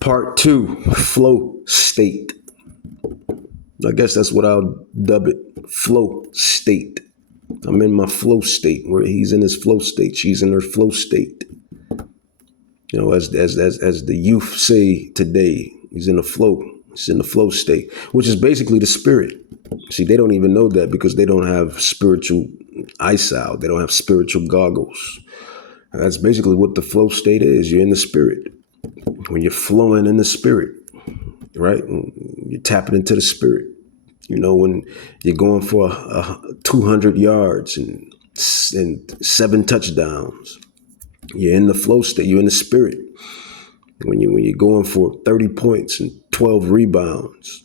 Part 2, flow state. I guess that's what I'll dub it, flow state. I'm in my flow state, where he's in his flow state, she's in her flow state. You know, as the youth say today, he's in the flow. He's in the flow state, which is basically the spirit. See, they don't even know that because they don't have spiritual eyesight. They don't have spiritual goggles. That's basically what the flow state is. You're in the spirit. When you're flowing in the spirit, right? You're tapping into the spirit. You know, when you're going for 200 yards and 7 touchdowns, you're in the flow state. You're in the spirit. When you're going for 30 points and 12 rebounds,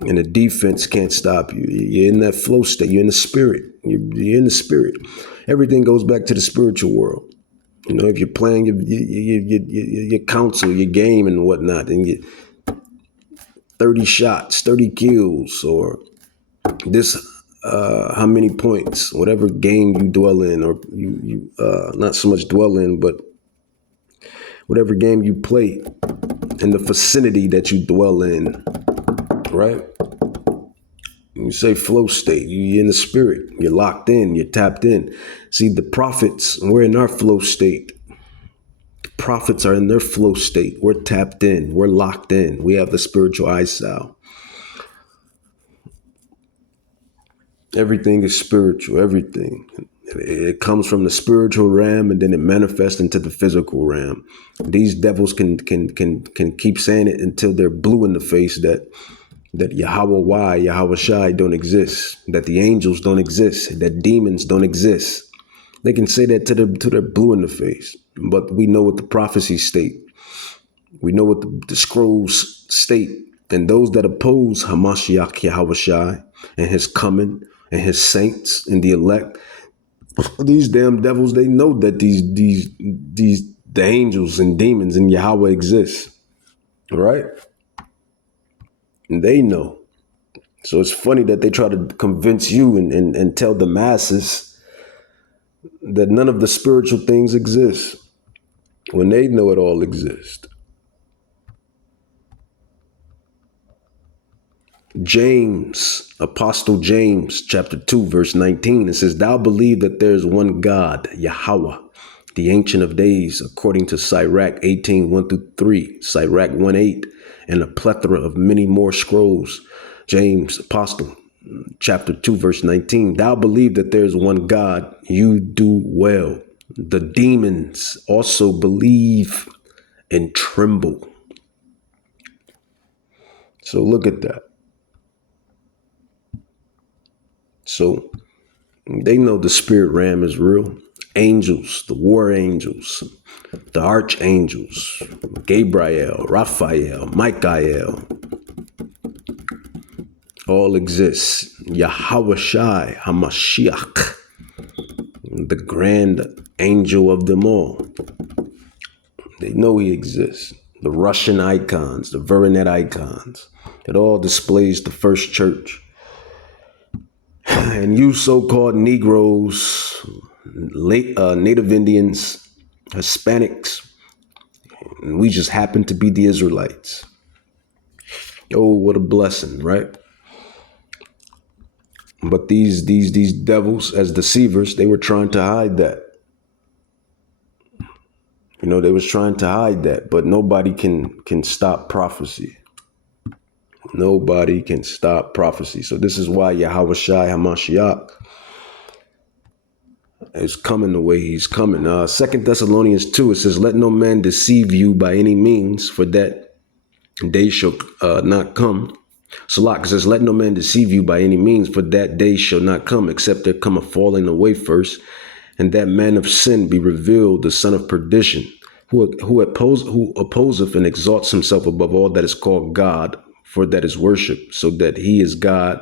and the defense can't stop you, you're in that flow state. You're in the spirit. You're in the spirit. Everything goes back to the spiritual world. You know, if you're playing your counsel, your game and whatnot, and you 30 shots, 30 kills, or this how many points, whatever game you dwell in, or you not so much dwell in, but whatever game you play in the vicinity that you dwell in, right? You say flow state, you're in the spirit, you're locked in, you're tapped in. See, the prophets, we're in our flow state. The prophets are in their flow state. We're tapped in, we're locked in. We have the spiritual eyesight. Everything is spiritual, everything. It comes from the spiritual realm and then it manifests into the physical realm. These devils can keep saying it until they're blue in the face that Yahweh Yahweh Shai don't exist, that the angels don't exist, that demons don't exist. They can say that till they're blue in the face. But we know what the prophecies state. We know what the scrolls state. And those that oppose Hamashiach Yahweh Shai and his coming and his saints and the elect, these damn devils, they know that the angels and demons and Yahweh exist. Right? And they know. So it's funny that they try to convince you and tell the masses that none of the spiritual things exist when they know it all exists. James, Apostle James, chapter 2, verse 19, it says, "Thou believe that there is one God, Yahweh, the Ancient of Days, according to Sirach 18, 1-3, Sirach 1:8, and a plethora of many more scrolls." James, Apostle, chapter 2, verse 19, "Thou believe that there is one God, you do well. The demons also believe and tremble." So look at that. So they know the spirit realm is real. Angels, the war angels, the archangels, Gabriel, Raphael, Michael, all exist. Yahweh Shai, Hamashiach, the grand angel of them all. They know he exists. The Russian icons, the Veranet icons, it all displays the first church. And you so-called Negroes, Native Indians, Hispanics, we just happen to be the Israelites. Oh, what a blessing, right? But these devils, as deceivers, they were trying to hide that. You know, they was trying to hide that, but nobody can stop prophecy. Nobody can stop prophecy. So this is why Yahweh Shai Hamashiach is coming the way he's coming. 2 Thessalonians 2, it says, "Let no man deceive you by any means, for that day shall not come." Salak says, "Let no man deceive you by any means, for that day shall not come, except there come a falling away first, and that man of sin be revealed, the son of perdition, who opposeth and exalts himself above all that is called God, for that is worship, so that he is God,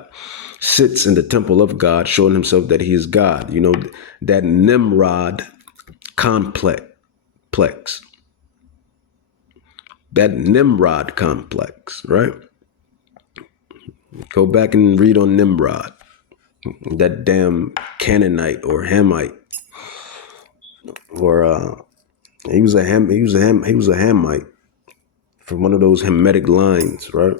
sits in the temple of God, showing himself that he is God." You know, that Nimrod complex. That Nimrod complex, right? Go back and read on Nimrod. That damn Canaanite or Hamite. Or he was a Hamite. from one of those Hamitic lines, right?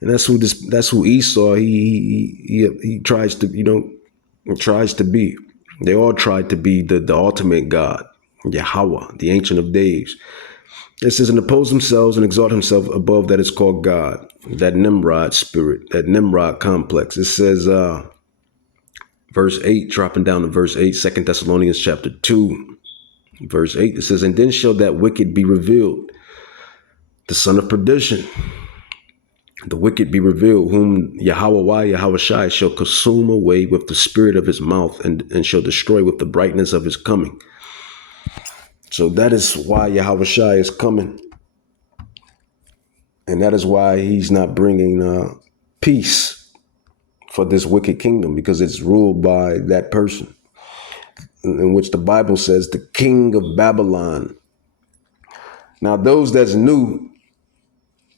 And that's who Esau he tries to, tries to be. They all tried to be the ultimate God, Yahweh, the Ancient of Days. It says, and oppose themselves and exalt himself above that is called God, that Nimrod spirit, that Nimrod complex. It says, verse 8, dropping down to verse 8, 2 Thessalonians chapter 2, verse 8, it says, and then shall that wicked be revealed, the son of perdition, the wicked be revealed, whom Yahweh Shai shall consume away with the spirit of his mouth and shall destroy with the brightness of his coming. So that is why Yahweh Shai is coming. And that is why he's not bringing peace for this wicked kingdom, because it's ruled by that person, in which the Bible says the king of Babylon. Now, those that's new,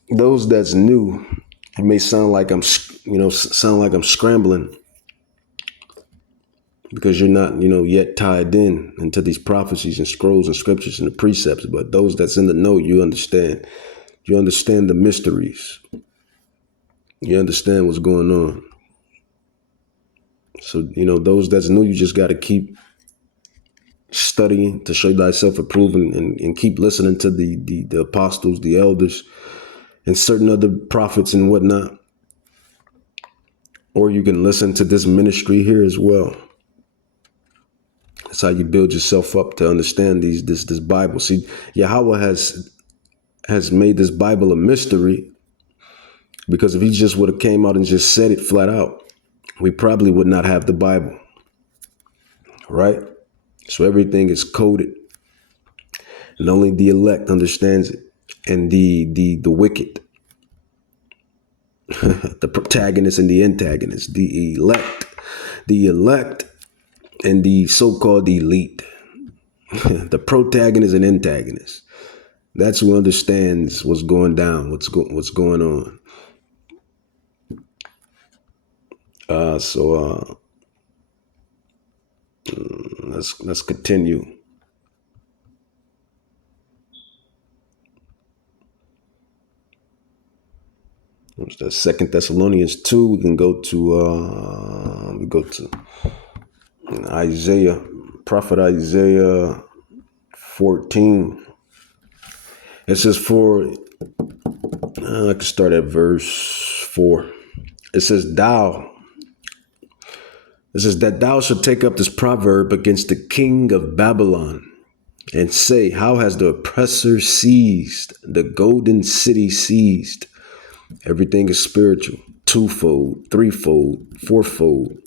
it may sound like I'm scrambling because you're not, yet tied in into these prophecies and scrolls and scriptures and the precepts. But those that's in the know, you understand. You understand the mysteries. You understand what's going on. So, those that's new, you just got to keep studying to show thyself approved, and keep listening to the apostles, the elders, and certain other prophets and whatnot. Or you can listen to this ministry here as well. That's how you build yourself up to understand this Bible. See, Yahweh has made this Bible a mystery, because if he just would have came out and just said it flat out, we probably would not have the Bible, right? So everything is coded, and only the elect understands it, and the wicked, the protagonist and the antagonist, the elect and the so-called elite, the protagonist and antagonist. That's who understands what's going down, what's going on. So let's continue. What's that? 2 Thessalonians 2. We can go to Isaiah, prophet Isaiah 14. It says, I can start at verse 4. It says, that thou shalt take up this proverb against the king of Babylon, and say, how has the oppressor seized, the golden city seized? Everything is spiritual, twofold, threefold, fourfold.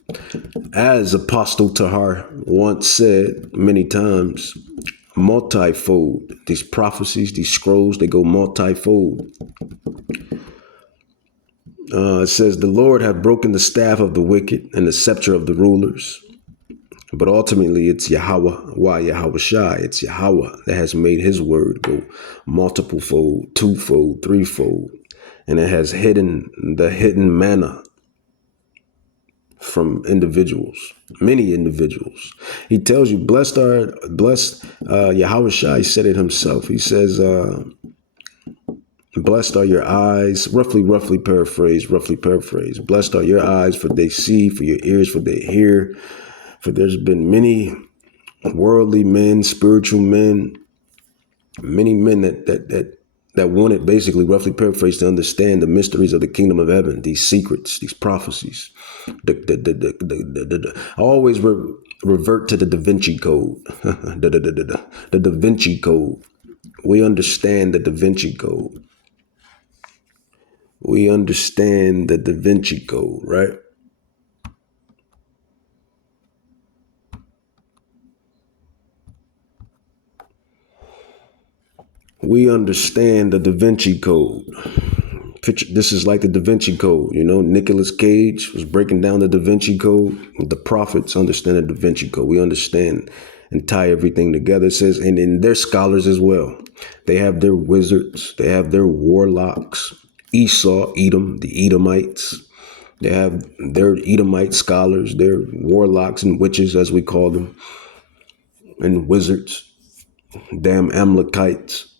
As Apostle Tahar once said many times, multifold. These prophecies, these scrolls, they go multifold. It says, the Lord hath broken the staff of the wicked and the scepter of the rulers. But ultimately, it's Yahweh Shai. It's Yahweh that has made his word go multiple fold, twofold, threefold. And it has hidden the hidden manna from individuals, many individuals. He tells you, blessed Yahweh Shai said it himself. He says, blessed are your eyes, roughly paraphrase. Blessed are your eyes, for they see, for your ears, for they hear. For there's been many worldly men, spiritual men, many men that wanted, basically, roughly paraphrased, to understand the mysteries of the kingdom of heaven, these secrets, these prophecies. I always revert to the Da Vinci Code. The Da Vinci Code. We understand the Da Vinci Code. We understand the Da Vinci Code, right? We understand the Da Vinci Code. This is like the Da Vinci Code. Nicolas Cage was breaking down the Da Vinci Code. The prophets understand the Da Vinci Code. We understand and tie everything together. It says, and in their scholars as well. They have their wizards. They have their warlocks. Esau, Edom, the Edomites. They have their Edomite scholars, their warlocks and witches, as we call them, and wizards. Damn Amalekites.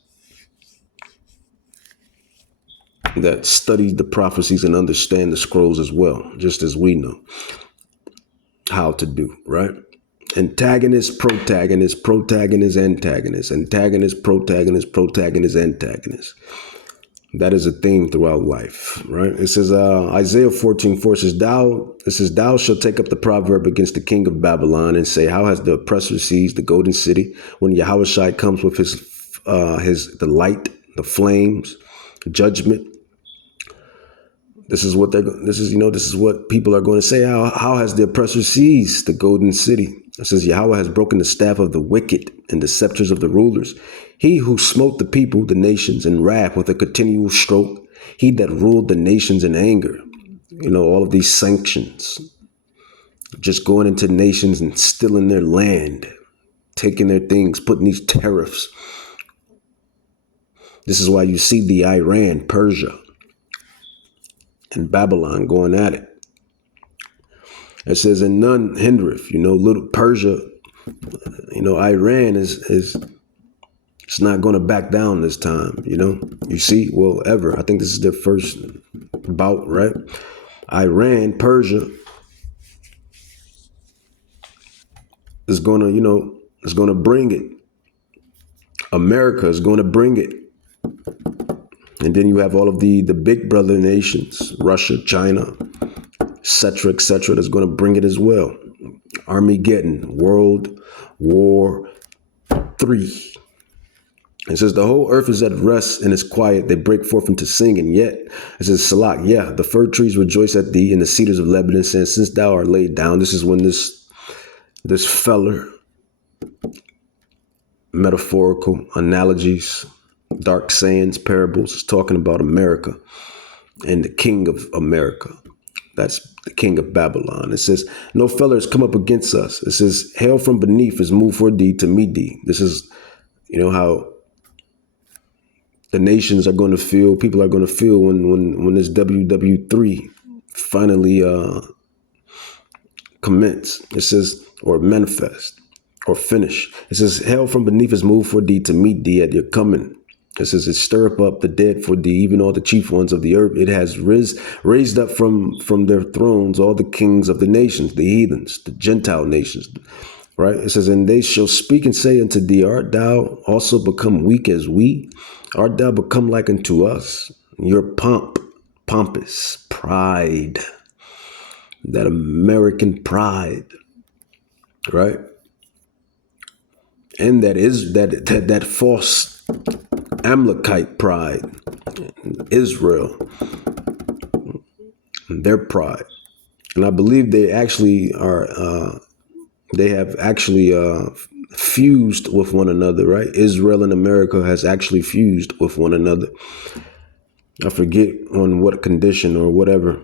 that studied the prophecies and understand the scrolls as well, just as we know how to do, right? Antagonist, protagonist, protagonist, antagonist, antagonist, protagonist, protagonist, antagonist. That is a theme throughout life, right? It says, Isaiah 14:4 says, thou shalt take up the proverb against the king of Babylon and say, how has the oppressor seized the golden city? When Yahushua comes with the light, the flames, judgment. This is what people are going to say. How has the oppressor seized the golden city? It says, Yahweh has broken the staff of the wicked and the scepters of the rulers. He who smote the people, the nations, in wrath with a continual stroke. He that ruled the nations in anger. All of these sanctions, just going into nations and stealing their land, taking their things, putting these tariffs. This is why you see the Iran, Persia, and Babylon going at it. It says, and none hindereth, little Persia, Iran is it's not going to back down this time, you see, well, ever. I think this is their first bout, right? Iran, Persia is going to, is going to bring it. America is going to bring it. And then you have all of the big brother nations, Russia, China, etc., that's going to bring it as well. Armageddon, World War III. It says, the whole earth is at rest and is quiet. They break forth into singing. Yet, it says, Salak, yeah, the fir trees rejoice at thee, and the cedars of Lebanon, saying, since thou art laid down. This is when this feller, metaphorical analogies, dark sayings, parables, is talking about America and the king of America. That's the king of Babylon. It says, no feller has come up against us. It says, hail from beneath is moved for thee to meet thee. This is, how the nations are going to feel, people are going to feel when this WW3 finally commence. It says, or manifest, or finish. It says, hell from beneath is moved for thee to meet thee at your coming. It says, it stir up the dead for thee, even all the chief ones of the earth. It has raised up from their thrones all the kings of the nations, the heathens, the Gentile nations. Right? It says, and they shall speak and say unto thee, art thou also become weak as we? Art thou become like unto us? Your pompous pride, that American pride, right? And that false Amalekite pride, Israel, their pride. And I believe they actually are, they have actually fused with one another, right? Israel and America has actually fused with one another. I forget on what condition or whatever.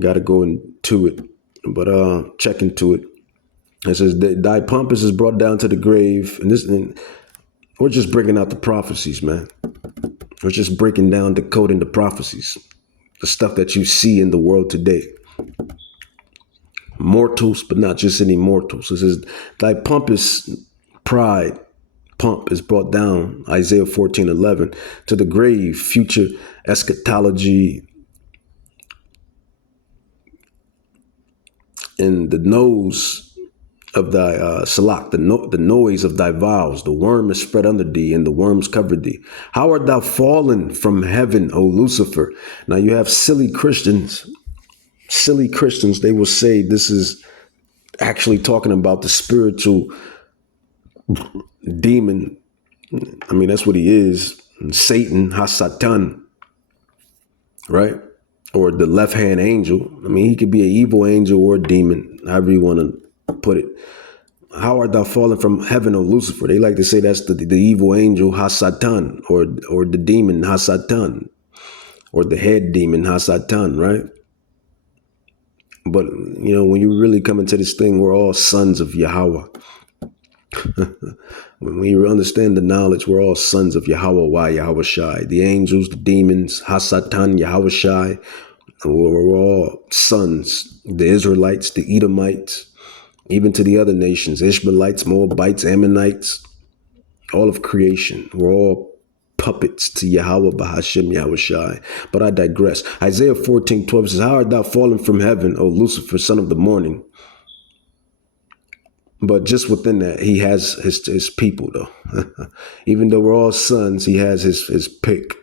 Got to go into it, but check into it. It says, thy pompous is brought down to the grave. And we're just breaking out the prophecies, man. We're just breaking down, decoding the prophecies, the stuff that you see in the world today. Mortals, but not just any mortals. It says, thy pompous pride, pomp is brought down, Isaiah 14:11, to the grave, future eschatology, in the nose of thy salak, the noise of thy vows. The worm is spread under thee, and the worms covered thee. How art thou fallen from heaven, O Lucifer? Now you have silly Christians, they will say this is actually talking about the spiritual demon. I mean, that's what he is. Satan, Hasatan, right? Or the left-hand angel. I mean, he could be an evil angel or a demon, however you want to put it. How art thou fallen from heaven, O Lucifer? They like to say that's the evil angel, Hasatan, or the demon, Hasatan, or the head demon, Hasatan, right? But, when you really come into this thing, we're all sons of Yahweh. When you understand the knowledge, we're all sons of Yahweh, Yahweh Shai. The angels, the demons, Hasatan, Yahweh Shai. We're all sons. The Israelites, the Edomites, even to the other nations, Ishmaelites, Moabites, Ammonites, all of creation. We're all puppets to Yahweh Bahashem Yahushai. But I digress. Isaiah 14:12 says, how art thou fallen from heaven, O Lucifer, son of the morning? But just within that, he has his people, though. Even though we're all sons, he has his pick.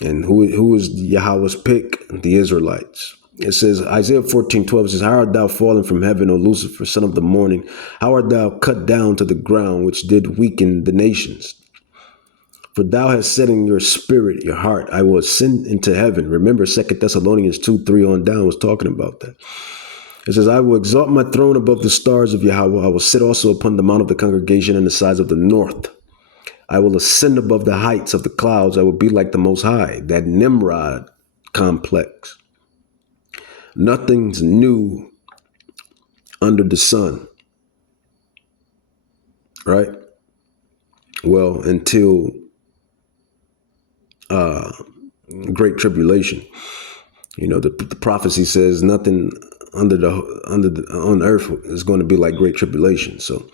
And who is Yahweh's pick? The Israelites. It says, Isaiah 14:12 says, how art thou fallen from heaven, O Lucifer, son of the morning? How art thou cut down to the ground, which did weaken the nations? For thou hast said in your spirit, your heart, I will ascend into heaven. Remember, 2 Thessalonians 2:3 on down was talking about that. It says, I will exalt my throne above the stars of Yahweh. I will sit also upon the mount of the congregation in the sides of the north. I will ascend above the heights of the clouds. I will be like the Most High, that Nimrod complex. Nothing's new under the sun, right? Well, until Great Tribulation. You know, the prophecy says nothing on earth is going to be like Great Tribulation. So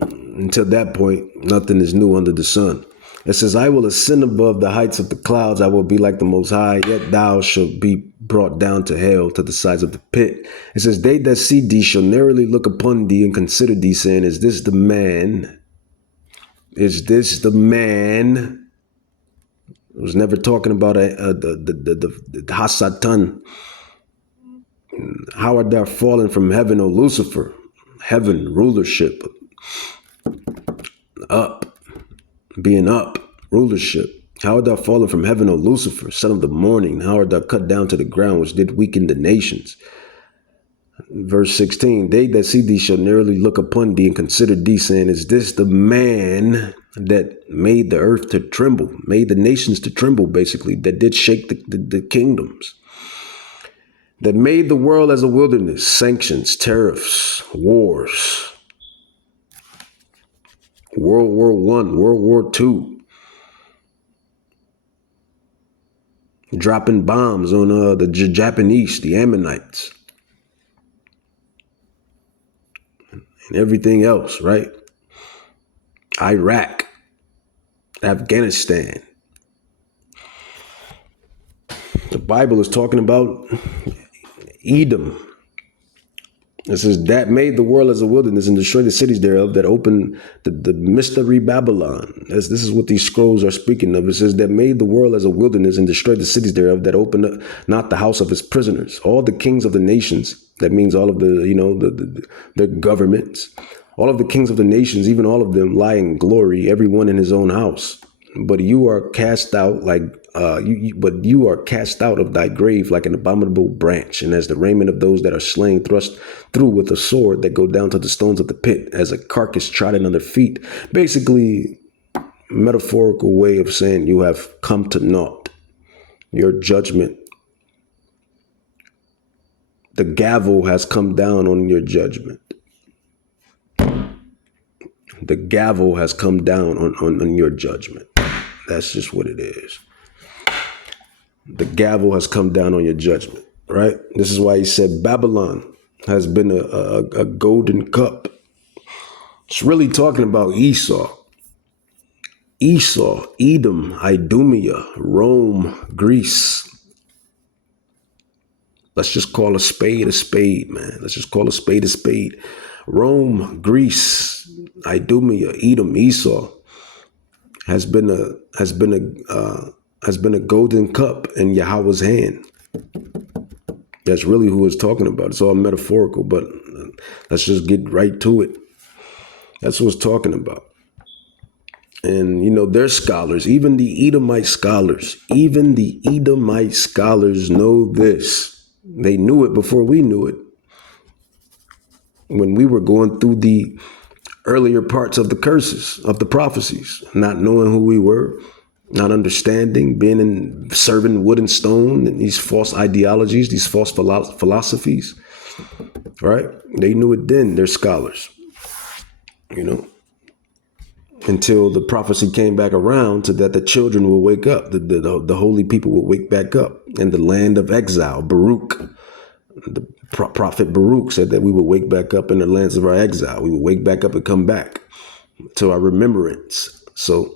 until that point, nothing is new under the sun. It says, I will ascend above the heights of the clouds. I will be like the Most High, yet thou shalt be brought down to hell, to the sides of the pit. It says, they that see thee shall narrowly look upon thee and consider thee, saying, is this the man? Is this the man? It was never talking about the Hasatan. How art thou fallen from heaven, O Lucifer? Heaven, rulership, up, being up, rulership. How art thou fallen from heaven, O Lucifer, son of the morning? How art thou cut down to the ground, which did weaken the nations? Verse 16, they that see thee shall narrowly look upon thee and consider thee, saying, is this the man that made the earth to tremble, made the nations to tremble, basically, that did shake the kingdoms, that made the world as a wilderness, sanctions, tariffs, wars, World War I, World War II, dropping bombs on the Japanese, the Ammonites, and everything else, right? Iraq, Afghanistan. The Bible is talking about Edom. It says, that made the world as a wilderness and destroyed the cities thereof, that opened the mystery Babylon. This is what these scrolls are speaking of. It says, that made the world as a wilderness and destroyed the cities thereof, that opened up not the house of his prisoners. All the kings of the nations, that means all of the governments, all of the kings of the nations, even all of them lie in glory, everyone in his own house. But you are cast out but you are cast out of thy grave like an abominable branch, and as the raiment of those that are slain, thrust through with a sword, that go down to the stones of the pit, as a carcass trodden under feet. Basically, metaphorical way of saying you have come to naught. Your judgment, the gavel has come down on your judgment. The gavel has come down on your judgment. That's just what it is. The gavel has come down on your judgment, right? This is why he said Babylon has been a golden cup. It's really talking about Esau. Esau, Edom, Idumea, Rome, Greece. Let's just call a spade, man. Let's just call a spade. Rome, Greece, Idumea, Edom, Esau has been a golden cup in Yahweh's hand. That's really who it's talking about. It's all metaphorical, but let's just get right to it. That's what it's talking about. And, they're scholars, even the Edomite scholars know this. They knew it before we knew it. When we were going through the earlier parts of the curses, of the prophecies, not knowing who we were, not understanding, serving wood and stone, and these false ideologies, these false philosophies, right? They knew it then. They're scholars, until the prophecy came back around, so that the children will wake up, the holy people will wake back up in the land of exile. Baruch, the prophet Baruch said that we will wake back up in the lands of our exile. We will wake back up and come back to our remembrance. So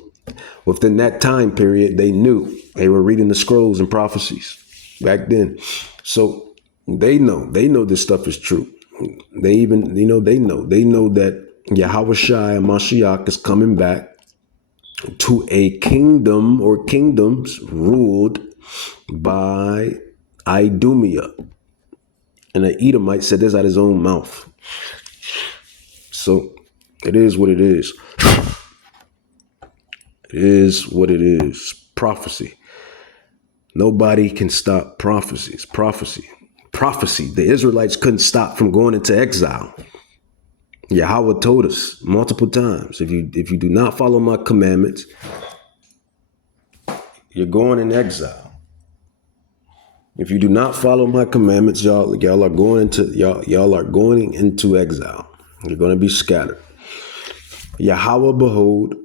Within that time period, they knew. They were reading the scrolls and prophecies back then. So they know this stuff is true. They even, they know that Yahweh Shai and Mashiach is coming back to a kingdom or kingdoms ruled by Idumea. And an Edomite said this out of his own mouth. So it is what it is. It is what it is. Prophecy. Nobody can stop prophecy. It's prophecy. Prophecy. The Israelites couldn't stop from going into exile. Yahweh told us multiple times, if you do not follow my commandments, you're going in exile. If you do not follow my commandments, y'all are going into exile. You're going to be scattered. Yahweh, behold,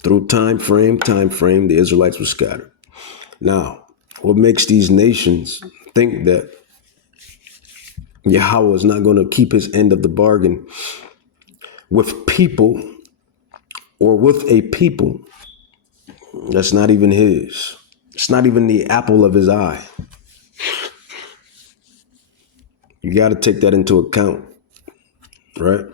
through time frame, the Israelites were scattered. Now, what makes these nations think that Yahweh is not going to keep his end of the bargain with people or with a people that's not even his? It's not even the apple of his eye. You got to take that into account, right?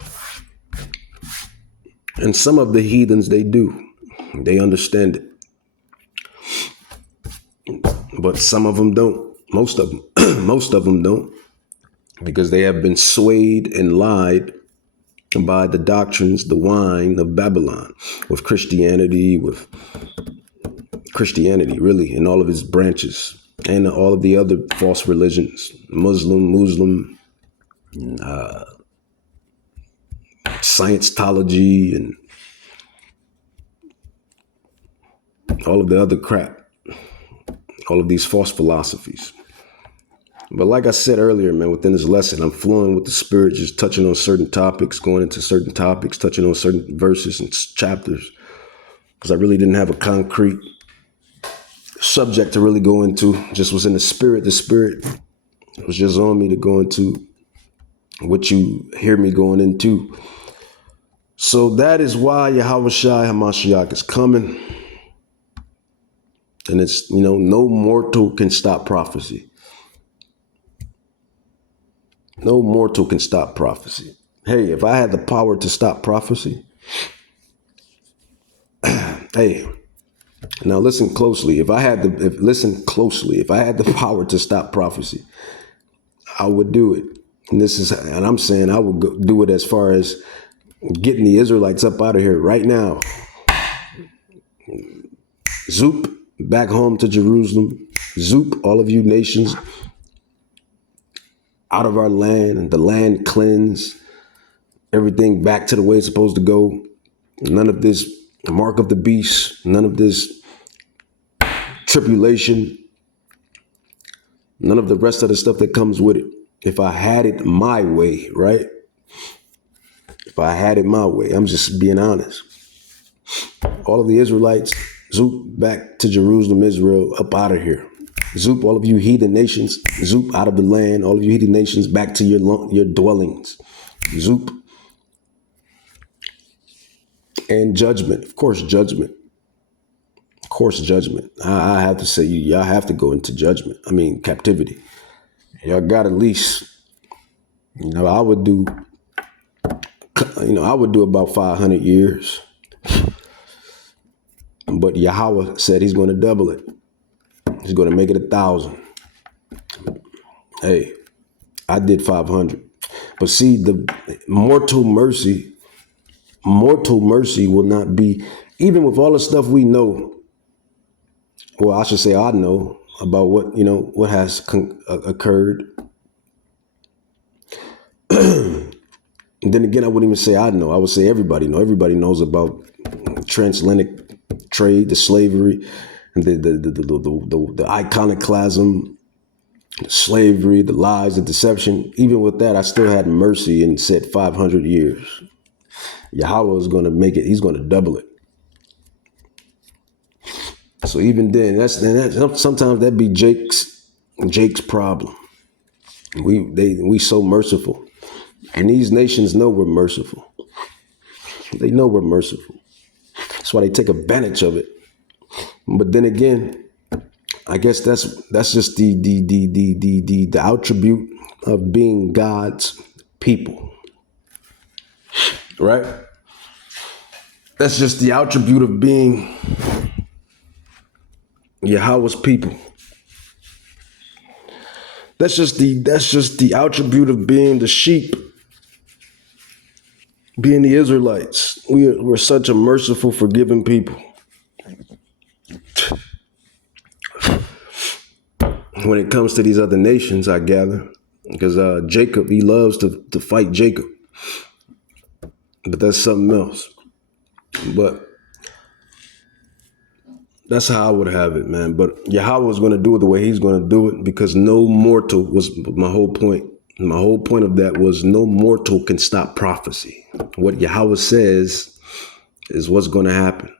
And some of the heathens, they do. They understand it. But some of them don't. Most of them don't. Because they have been swayed and lied by the doctrines, the wine of Babylon, with Christianity, really, in all of its branches, and all of the other false religions, Muslim, Scientology, and all of the other crap, all of these false philosophies. But like I said earlier, man, within this lesson, I'm flowing with the Spirit, just touching on certain topics, going into certain topics, touching on certain verses and chapters, because I really didn't have a concrete subject to really go into. Just was in the Spirit. The Spirit was just on me to go into what you hear me going into. So that is why Yahweh Shai HaMashiach is coming. And it's, no mortal can stop prophecy. No mortal can stop prophecy. Hey, if I had the power to stop prophecy, hey, now listen closely. If I had the power to stop prophecy, I would do it. And I'm saying I would do it as far as getting the Israelites up out of here right now. Zoop, back home to Jerusalem. Zoop, all of you nations, out of our land, and the land cleanse, everything back to the way it's supposed to go. None of this mark of the beast, none of this tribulation, none of the rest of the stuff that comes with it. If I had it my way, right? If I had it my way, I'm just being honest. All of the Israelites, zoop back to Jerusalem, Israel, up out of here. Zoop, all of you heathen nations, zoop out of the land. All of you heathen nations, back to your dwellings. Zoop. And judgment, of course, judgment. Of course, judgment. I have to say, y'all have to go into judgment. I mean, captivity. Y'all got at least, I would do about 500 years. But Yahweh said he's going to double it. He's going to make it 1,000. Hey, I did 500. But see, the mortal mercy will not be, even with all the stuff we know. Well, I should say I know about what has occurred. And then again, I wouldn't even say I know. I would say everybody know. Everybody knows about transatlantic trade, the slavery, and the iconoclasm, the slavery, the lies, the deception. Even with that, I still had mercy and said 500 years. Yahweh is going to make it. He's going to double it. So even then, sometimes that be Jake's problem. We so merciful, and these nations know we're merciful. They know we're merciful. That's That's why they take advantage of it. But then again, I guess that's just the attribute of being God's people, right? That's just the attribute of being Yahweh's people. That's just the attribute of being the sheep, being the Israelites. We're such a merciful, forgiving people. When it comes to these other nations, I gather, because Jacob, he loves to fight Jacob, but that's something else. But that's how I would have it, man. But Yahweh was going to do it the way he's going to do it, because no mortal was my whole point. My whole point of that was no mortal can stop prophecy. What Yahweh says is what's going to happen.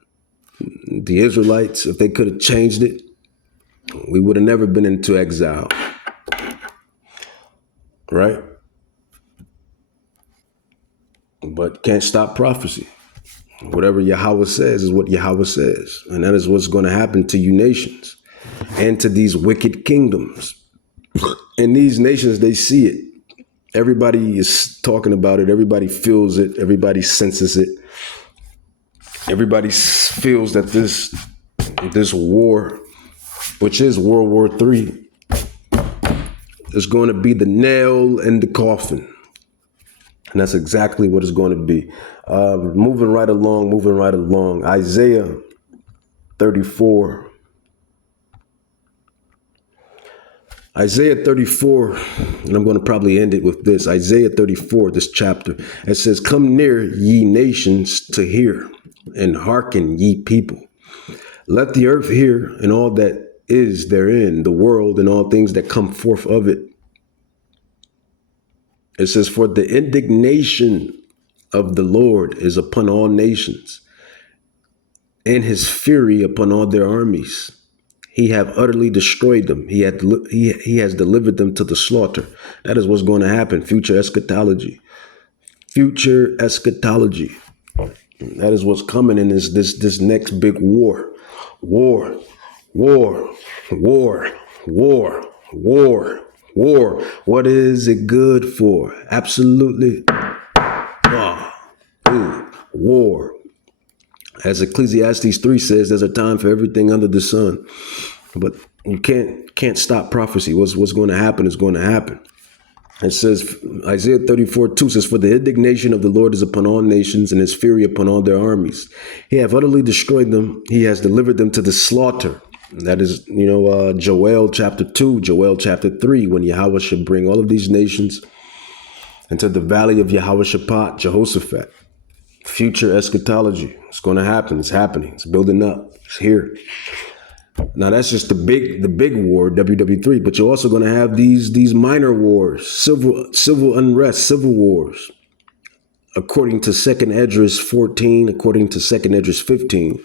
The Israelites, if they could have changed it, we would have never been into exile. Right? But can't stop prophecy. Whatever Yahweh says is what Yahweh says. And that is what's going to happen to you nations and to these wicked kingdoms. And these nations, they see it. Everybody is talking about it. Everybody feels it. Everybody senses it. Everybody feels that this war, which is World War III, is going to be the nail in the coffin. And that's exactly what it's going to be. Moving right along. Isaiah 34. Isaiah 34, and I'm going to probably end it with this. Isaiah 34, this chapter, it says, "Come near, ye nations, to hear, and hearken, ye people. Let the earth hear, and all that is therein, the world, and all things that come forth of it." It says, "For the indignation of the Lord is upon all nations, and his fury upon all their armies. He have utterly destroyed them. He has delivered them to the slaughter." That is what's going to happen. Future eschatology. Future eschatology. That is what's coming in this next big war. War. What is it good for? Absolutely. War. As Ecclesiastes 3 says, there's a time for everything under the sun. But you can't stop prophecy. What's going to happen is going to happen. It says, Isaiah 34:2 says, "For the indignation of the Lord is upon all nations, and his fury upon all their armies. He have utterly destroyed them. He has delivered them to the slaughter." And that is, Joel chapter 2, Joel chapter 3, when Yahweh should bring all of these nations into the valley of Yahweh-Shaphat, Jehoshaphat. Future eschatology. It's going to happen. It's happening. It's building up. It's here. Now that's just the big war, WW3. But you're also going to have these minor wars, civil unrest, civil wars. According to 2nd Esdras 14, according to 2nd Esdras 15,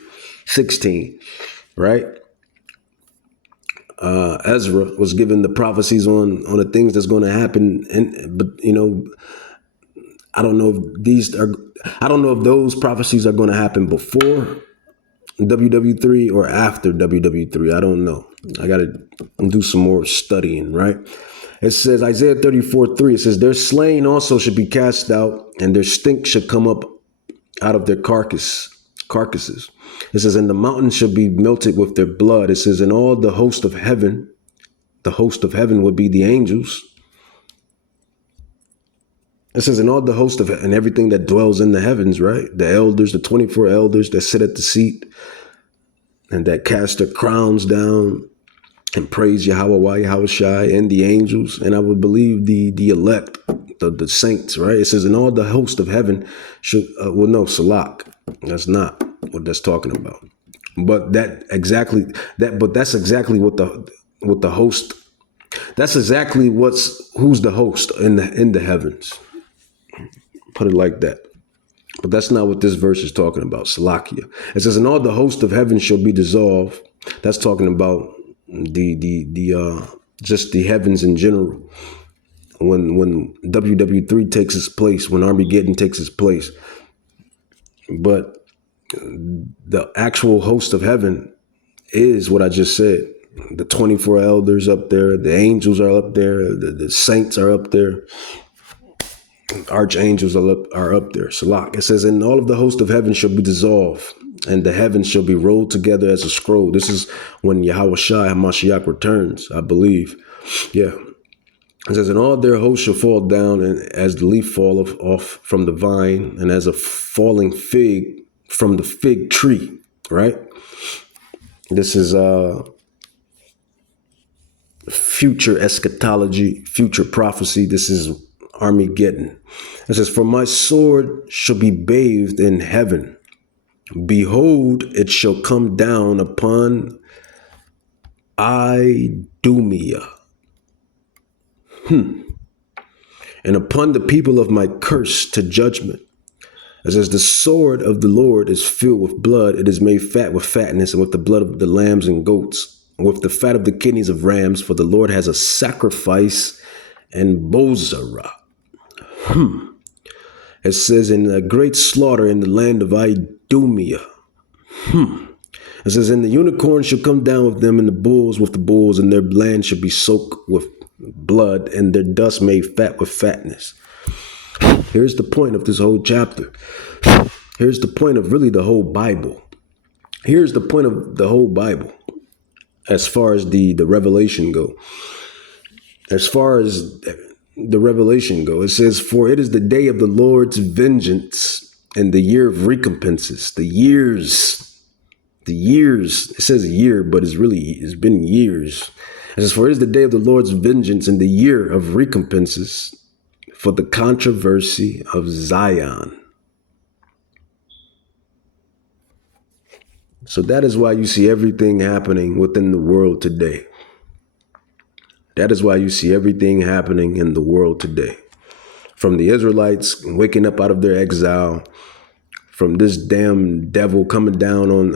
16, right? Ezra was given the prophecies on the things that's going to happen, but I don't know if those prophecies are going to happen before WW3 or after WW3. I don't know. I got to do some more studying, right? It says, Isaiah 34:3, it says, "Their slain also should be cast out, and their stink should come up out of their carcasses. It says, "And the mountains shall be melted with their blood." It says, "And all the host of heaven," the host of heaven would be the angels. It says, "And all the host of and everything that dwells in the heavens," right? The elders, the 24 elders that sit at the seat and that cast their crowns down and praise Yahweh, Yahweh Shai, and the angels. And I would believe the elect, the saints, right? It says, "And all the host of heaven should," Salak. That's not what that's talking about. But that's exactly what the host. That's exactly who's the host in the heavens. Put it like that. But that's not what this verse is talking about. Salakia. It says, "And all the host of heaven shall be dissolved." That's talking about just the heavens in general. When WW3 takes its place, when Armageddon takes its place. But The actual host of heaven is what I just said. The 24 elders up there, the angels are up there, the saints are up there, archangels are up there. Salak. It says, and all of the host of heaven shall be dissolved, and the heavens shall be rolled together as a scroll. This is when Yahweh Shai HaMashiach returns, I believe. Yeah. It says, and all their hosts shall fall down, and as the leaf falleth off from the vine, and as a falling fig from the fig tree, right? This is future eschatology, future prophecy. This is Armageddon. It says, for my sword shall be bathed in heaven. Behold, it shall come down upon Idumea. And upon the people of my curse to judgment. It says, the sword of the Lord is filled with blood. It is made fat with fatness, and with the blood of the lambs and goats, and with the fat of the kidneys of rams, for the Lord has a sacrifice and Bozrah. It says, in a great slaughter in the land of Idumea. It says, and the unicorn shall come down with them, and the bulls with the bulls, and their land shall be soaked with blood, and their dust made fat with fatness. Here's the point of this whole chapter. Here's the point of really the whole Bible. Here's the point of the whole Bible as far as the revelation go. As far as the revelation go, it says, for it is the day of the Lord's vengeance and the year of recompenses. The years, it says a year, but it's been years. It says, for it is the day of the Lord's vengeance and the year of recompenses for the controversy of Zion. So that is why you see everything happening within the world today. That is why you see everything happening in the world today. From the Israelites waking up out of their exile, from this damn devil coming down on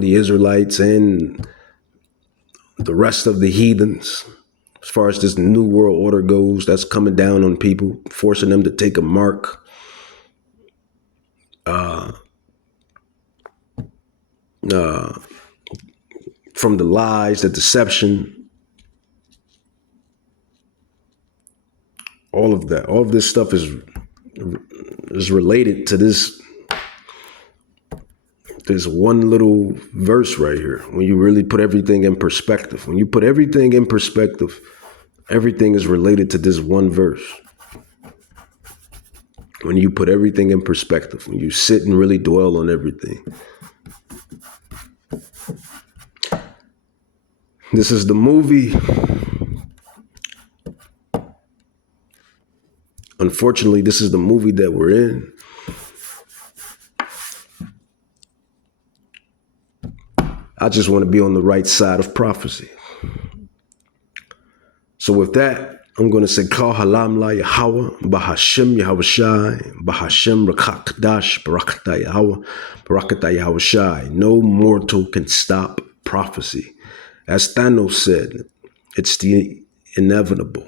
the Israelites and the rest of the heathens. As far as this new world order goes, that's coming down on people, forcing them to take a mark. From the lies, the deception, all of that. All of this stuff is related to this one little verse right here. When you really put everything in perspective, everything is related to this one verse. When you put everything in perspective, when you sit and really dwell on everything. This is the movie. Unfortunately, this is the movie that we're in. I just want to be on the right side of prophecy. So with that, I'm going to say, Kal Halam La Yahweh, Bahashem Yahweh Shai, Bahashem Rakakdash, Barakata Yahweh, Barakata Yahweh Shai. No mortal can stop prophecy. As Thanos said, it's the inevitable.